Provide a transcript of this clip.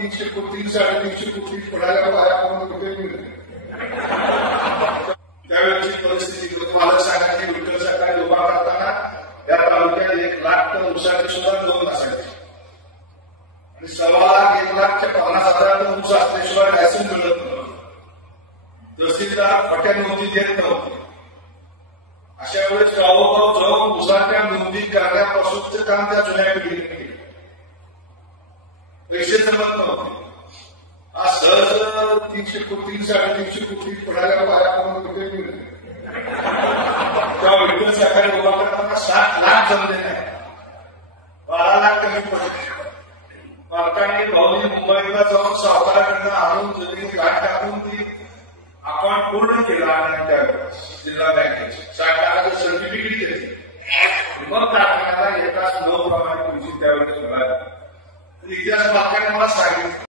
300 कोटी 350 कोटी पडायला वाया कुठे मिळते त्यावेळेची परिस्थिती तुम्हाला सांगायची विठ्ठल सकाळी उभा करताना या तालुक्यात 1 लाख टन ऊसाची सुद्धा नोंद असायची आणि 1.25 लाख 1 लाखच्या 50,000 टन ऊस असल्याशिवाय लायसन मिळत नव्हतं. तहसीलदार पट्या नोंदी देत नव्हते. अशा वेळेस गावोगाव जाऊन ऊसाच्या नोंदी करण्यापासूनचं काम त्या जुन्या पिढीने केलं. पैसे जमत नव्हते. आज सहज 300 कोटी 350 कोटी पडायला वाया कुठे मिळते तेव्हा विठ्ठल सकाळी उभा करताना 7 लाख जमले नाही, 12 लाख कमी पडले. पालकांनी भाऊनी मुंबईला जाऊन सावकाराकडनं आणून जमीन गाठ टाकून ती आपण पूर्ण केला आणि त्या जिल्हा बँकेची 60 लाखाचं सर्टिफिकेट घेतली. मग कारखान्याला एकाच 9 प्रमाणे पैसे त्यावेळेस मिळाले. इतिहास पालकांनी मला